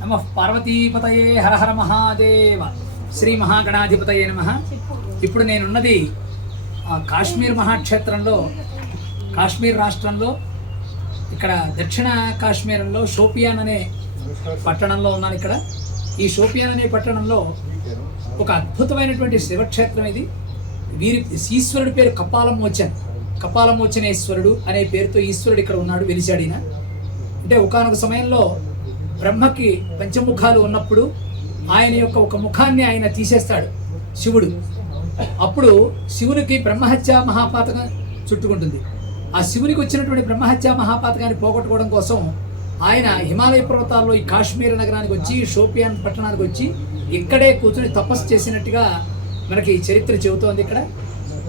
నమ పార్వతీపతయే హర హర మహాదేవ. శ్రీ మహాగణాధిపతయే నమ. ఇప్పుడు నేనున్నది కాశ్మీర్ మహాక్షేత్రంలో కాశ్మీర్ రాష్ట్రంలో ఇక్కడ దక్షిణ కాశ్మీరంలో షోపియాన్ అనే పట్టణంలో ఉన్నాను ఇక్కడ. ఈ షోపియాన్ అనే పట్టణంలో ఒక అద్భుతమైనటువంటి శివక్షేత్రం ఇది. వీరి ఈశ్వరుడి పేరు కపాలమోచన్. కపాలమోచనేశ్వరుడు అనే పేరుతో ఈశ్వరుడు ఇక్కడ ఉన్నాడు వెలిసాడిన అంటే ఒకానొక సమయంలో బ్రహ్మకి పంచముఖాలు ఉన్నప్పుడు ఆయన యొక్క ఒక ముఖాన్ని ఆయన తీసేస్తాడు శివుడు. అప్పుడు శివునికి బ్రహ్మహత్య మహాపాతకం చుట్టుకుంటుంది. ఆ శివునికి వచ్చినటువంటి బ్రహ్మహత్య మహాపాతకాన్ని పోగొట్టుకోవడం కోసం ఆయన హిమాలయ పర్వతాల్లో ఈ కాశ్మీర్ నగరానికి వచ్చి షోపియాన్ పట్టణానికి వచ్చి ఇక్కడే కూర్చొని తపస్సు చేసినట్టుగా మనకి చరిత్ర చెబుతోంది ఇక్కడ.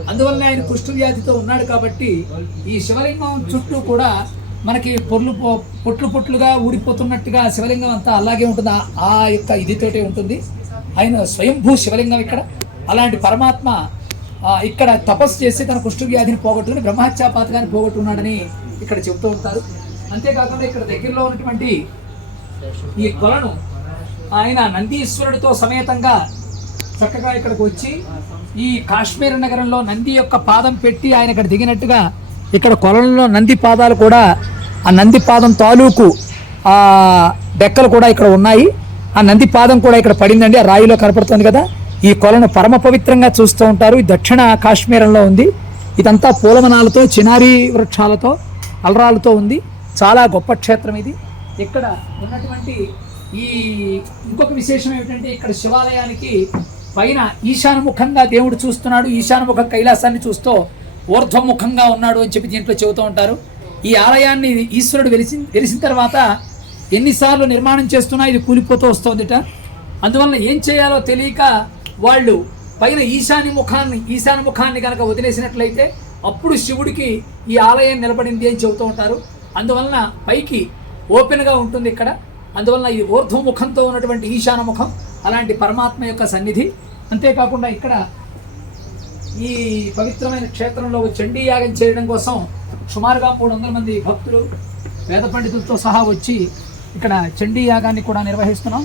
అందువల్ల ఆయన కుష్ఠ వ్యాధితో ఉన్నాడు కాబట్టి ఈ శివలింగం చుట్టూ కూడా మనకి పొర్లు పొ- పొట్లు పొట్లుగా ఊడిపోతున్నట్టుగా శివలింగం అంతా అలాగే ఉంటుంది. ఆ- యొక్క ఇదితోటే ఉంటుంది. ఆయన స్వయంభూ శివలింగం ఇక్కడ. అలాంటి పరమాత్మ ఇక్కడ తపస్సు చేసి తన కుష్ఠవ్యాధిని పోగొట్టుకుని బ్రహ్మహత్యాపాతకాన్ని పోగొట్టున్నాడని ఇక్కడ చెబుతూ ఉంటారు. అంతేకాకుండా ఇక్కడ దగ్గరలో ఉన్నటువంటి ఈ కొలను ఆయన నందీశ్వరుడితో సమేతంగా చక్కగా ఇక్కడికి వచ్చి ఈ కాశ్మీర్ నగరంలో నంది యొక్క పాదం పెట్టి ఆయన ఇక్కడ దిగినట్టుగా ఇక్కడ కొలంలో నంది పాదాలు కూడా ఆ నంది పాదం తాలూకు ఆ డెక్కలు కూడా ఇక్కడ ఉన్నాయి. ఆ నంది పాదం కూడా ఇక్కడ పడిందండి ఆ రాయిలో కనపడుతుంది కదా. ఈ కొలను పరమ పవిత్రంగా చూస్తూ ఉంటారు. ఈ దక్షిణ కాశ్మీరంలో ఉంది. ఇదంతా పూలవనాలతో చినారి వృక్షాలతో అలరాలతో ఉంది. చాలా గొప్ప క్షేత్రం ఇది. ఇక్కడ ఉన్నటువంటి ఈ ఇంకొక విశేషం ఏమిటంటే ఇక్కడ శివాలయానికి పైన ఈశాన్ముఖంగా దేవుడు చూస్తున్నాడు. ఈశాన్ముఖ కైలాసాన్ని చూస్తూ ఊర్ధ్వముఖంగా ఉన్నాడు అని చెప్పి దీంట్లో చెబుతూ ఉంటారు. ఈ ఆలయాన్ని ఈశ్వరుడు వెలిసి వెలిసిన తర్వాత ఎన్నిసార్లు నిర్మాణం చేస్తున్నా ఇది కూలిపోతూ వస్తుందిట. అందువలన ఏం చేయాలో తెలియక వాళ్ళు పైన ఈశాన్య ముఖాన్ని ఈశాన్య ముఖాన్ని కనుక వదిలేసినట్లయితే అప్పుడు శివుడికి ఈ ఆలయం నిలబడింది అని చెబుతూ ఉంటారు. అందువలన పైకి ఓపెన్గా ఉంటుంది ఇక్కడ. అందువలన ఈ ఊర్ధ్వముఖంతో ఉన్నటువంటి ఈశాన ముఖం అలాంటి పరమాత్మ యొక్క సన్నిధి. అంతేకాకుండా ఇక్కడ ఈ పవిత్రమైన క్షేత్రంలో చండీ యాగం చేయడం కోసం సుమారుగా మూడు వందల మంది భక్తులు వేద పండితులతో సహా వచ్చి ఇక్కడ చండీ యాగాన్ని కూడా నిర్వహిస్తున్నాం.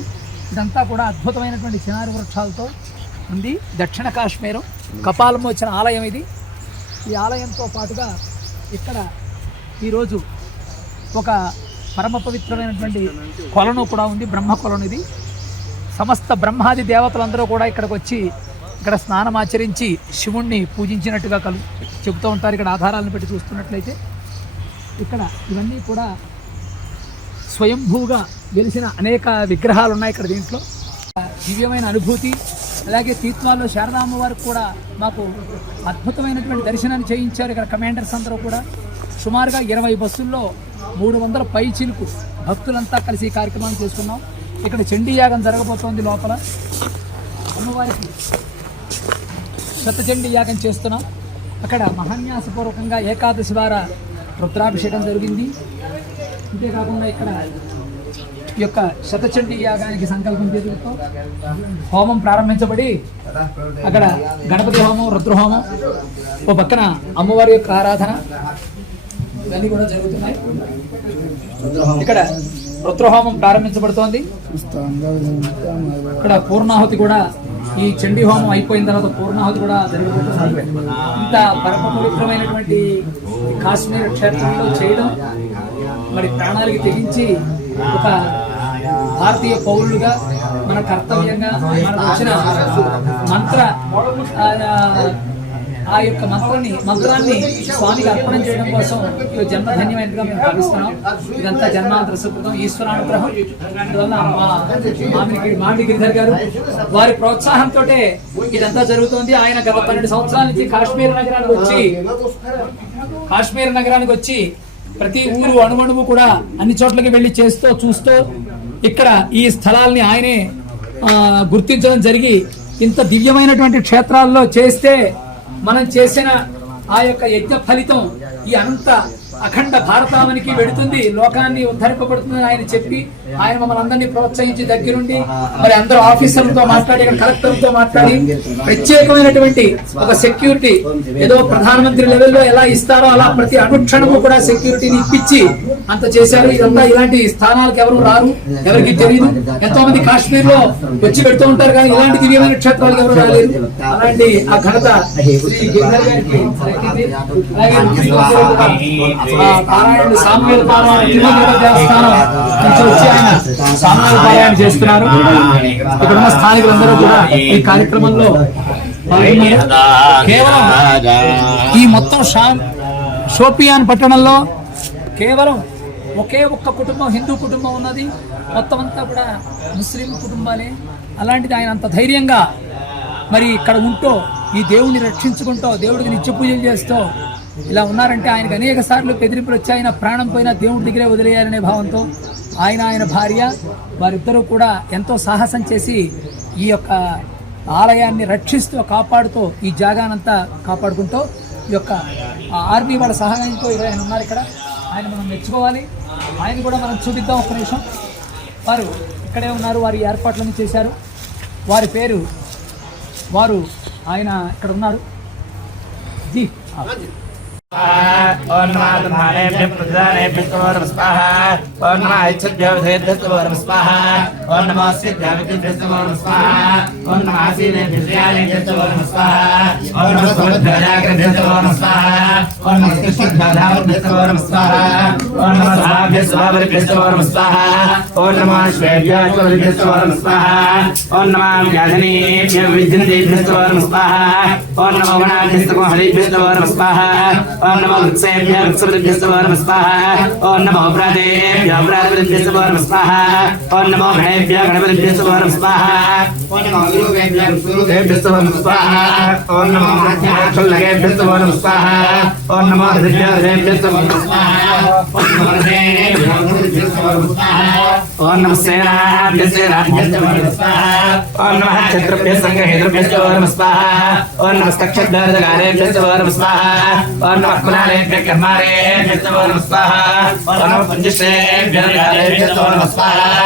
ఇదంతా కూడా అద్భుతమైనటువంటి చినారి వృక్షాలతో ఉంది. దక్షిణ కాశ్మీరం వచ్చిన ఆలయం ఇది. ఈ ఆలయంతో పాటుగా ఇక్కడ ఈరోజు ఒక పరమ పవిత్రమైనటువంటి కొలను కూడా ఉంది. బ్రహ్మ కొలను ఇది. సమస్త బ్రహ్మాది దేవతలందరూ కూడా ఇక్కడికి వచ్చి ఇక్కడ స్నానం ఆచరించి శివుణ్ణి పూజించినట్టుగా కలు చెబుతూ ఉంటారు. ఇక్కడ ఆధారాలను పెట్టి చూస్తున్నట్లయితే ఇక్కడ ఇవన్నీ కూడా స్వయంభూగా వెలిసిన అనేక విగ్రహాలు ఉన్నాయి ఇక్కడ దీంట్లో. దివ్యమైన అనుభూతి అలాగే తీర్థాల్లో శారదామ్మ వారికి కూడా మాకు అద్భుతమైనటువంటి దర్శనాన్ని చేయించారు. ఇక్కడ కమాండర్స్ అందరూ కూడా సుమారుగా ఇరవై బస్సుల్లో మూడు వందల పై చిలుకు భక్తులంతా కలిసి ఈ కార్యక్రమాన్ని చేసుకున్నాం ఇక్కడ చండీ యాగం జరగబోతోంది లోపల. అమ్మవారికి శతచండీ యాగం చేస్తున్నాం. అక్కడ మహాన్యాసపూర్వకంగా ఏకాదశి వార రుద్రాభిషేకం జరిగింది. అంతేకాకుండా ఇక్కడ ఈ యొక్క శతచండీ యాగానికి సంకల్పం చేతులతో హోమం ప్రారంభించబడి అక్కడ గణపతి హోమం రుద్రహోమం ఓ పక్కన అమ్మవారి యొక్క ఆరాధన ఇవన్నీ కూడా జరుగుతున్నాయి. ఇక్కడ రుద్రహోమం ప్రారంభించబడుతోంది. ఇక్కడ పూర్ణాహుతి కూడా ఈ చండీ హోమం అయిపోయిన తర్వాత పూర్ణాహుతి కూడా జరగబోతుంది ఇంత పరమ పవిత్రమైనటువంటి కాశ్మీర్ క్షేత్రంలో చేయడం మరి ప్రాణాలకి తెగించి ఒక భారతీయ పౌరులుగా మన కర్తవ్యంగా మనకు వచ్చిన మంత్ర ఆ, యొక్క మంత్రాన్ని మంత్రాన్ని స్వామికి అర్పణం చేయడం కోసం ఈ జన్మ ధన్యమైనదిగా మేము భావిస్తున్నాం. ఇదంతా జన్మాంతర సుకృతం. ఈశ్వరానుగ్రహం. అందువల్ల మా మామిడి మామిడి గిరిధర్ గారు వారి ప్రోత్సాహంతో ఇదంతా జరుగుతోంది. ఆయన గత పన్నెండు సంవత్సరాల నుంచి కాశ్మీర్ నగరానికి వచ్చి కాశ్మీర్ నగరానికి వచ్చి ప్రతి ఊరు అణువణువు కూడా అన్ని చోట్లకి వెళ్ళి చేస్తూ చూస్తూ ఇక్కడ ఈ స్థలాల్ని ఆయనే గుర్తించడం జరిగి ఇంత దివ్యమైనటువంటి క్షేత్రాల్లో చేస్తే మనం చేసిన ఆ యొక్క యజ్ఞ ఫలితం ఈ అనంత అఖండ భారతావనికి వెడుతుంది లోకాన్ని ఉద్ధరింపబడుతుందని ఆయన చెప్పి ఆయన మమ్మల్ని అందరినీ ప్రోత్సహించి దగ్గరుండి మరి అందరూ ఆఫీసర్లతో మాట్లాడి ఇక్కడ కలెక్టర్లతో మాట్లాడి ప్రత్యేకమైనటువంటి ఒక సెక్యూరిటీ ఏదో ప్రధానమంత్రి లెవెల్లో ఎలా ఇస్తారో అలా ప్రతి అనుక్షణము కూడా సెక్యూరిటీని ఇప్పించి అంత చేశారు. ఇదంతా ఇలాంటి స్థానాలకు ఎవరు రారు ఎవరికి తెలియదు ఎంతో మంది కాశ్మీర్లో వచ్చి పెడుతూ ఉంటారు కానీ ఇలాంటి దివ్యమైన క్షేత్రాలకు ఎవరు రాలేదు అలాంటి ఆ ఘనత పారాయణుడు సామ్యుల పారాయణ దేవస్థానం నుంచి వచ్చి ఆయన సామ్యుల చేస్తున్నారు. ఇక్కడ ఉన్న స్థానికులందరూ కూడా ఈ కార్యక్రమంలో కేవలం ఈ మొత్తం షా షోపియాన్ పట్టణంలో కేవలం ఒకే ఒక్క కుటుంబం హిందూ కుటుంబం ఉన్నది. మొత్తం అంతా కూడా ముస్లిం కుటుంబాలే. అలాంటిది ఆయన అంత ధైర్యంగా మరి ఇక్కడ ఉంటూ ఈ దేవుడిని రక్షించుకుంటూ దేవుడికి నిత్య పూజలు చేస్తూ ఇలా ఉన్నారంటే ఆయనకు అనేక సార్లు బెదిరింపులు వచ్చి ఆయన ప్రాణం పోయినా దేవుడి దగ్గరే వదిలేయాలనే భావంతో ఆయన ఆయన భార్య వారిద్దరూ కూడా ఎంతో సాహసం చేసి ఈ యొక్క ఆలయాన్ని రక్షిస్తూ కాపాడుతూ ఈ జాగానంతా కాపాడుకుంటూ ఈ యొక్క ఆర్మీ వాళ్ళ సహాయంతో ఆయన ఉన్నారు ఇక్కడ. ఆయన మనం మెచ్చుకోవాలి. ఆయన కూడా మనం చూపిద్దాం ఒక నిమిషం. వారు ఇక్కడే ఉన్నారు వారి ఏర్పాట్లన్నీ చేశారు. వారి పేరు వారు ఆయన ఇక్కడ ఉన్నారు. జీ. ఓం నమః బ్రహ్మణేభ్యః ప్రధానేభ్యః నమః స్వాహ ఓం నమః ఐచ్ఛద్భ్యో భేద్భ్యః నమః స్వాహ ఓం నమః సిద్ధావిద్భ్యః నమః స్వాహ ఓం నమః ఆసీనేభ్యః శ్రేయానేభ్యః నమః స్వాహ ఓం నమః సమద్భ్యాగ్రభ్యః నమః స్వాహ ఓం నమః కృష్ణభ్యాధావభ్యః నమః స్వాహ ఓం నమః సభాభ్యః సభావరిభ్యః నమః స్వాహ ఓం నమః శ్వేభ్యః శ్వేభ్యః నమః స్వాహ ఓం నమః వ్యాధనేభ్యః విద్యందేభ్యః నమః స్వాహ ఓం నమో గణాభ్యః హరిభ్యః నమః స్వాహ ఓం నమో వృత్సేభ్యः వృత్సవృభ్యः నమః స్వాహ ఓం నమో వ్రాతేభ్యः వ్రాతవృభ్యः నమః స్వాహ ఓం నమో గణేభ్యः గణపతిభ్యः నమః స్వాహ ఓం నమో గురువేభ్యः గురుదేభ్యः నమః స్వాహ ఓం నమో మహాక్షుల్లకేభ్యः నమః స్వాహ